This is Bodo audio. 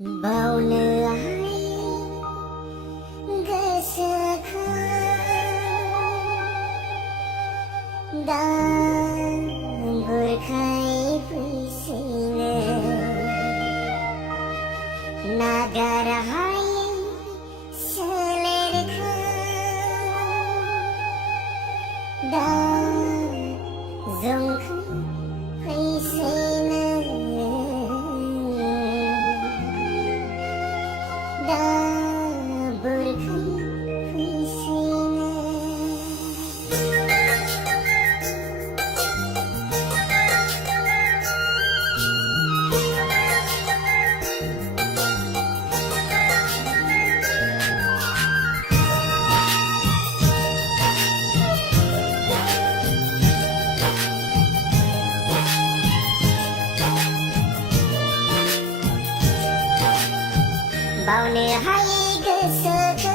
बावनो हायै गोसोखौ दा बुरखाय फैसिनो नागार हायै सोलेरखौ दा जंखायफैसिनो दा बुरखायफैसिनो बावनो हायै गोसोखौ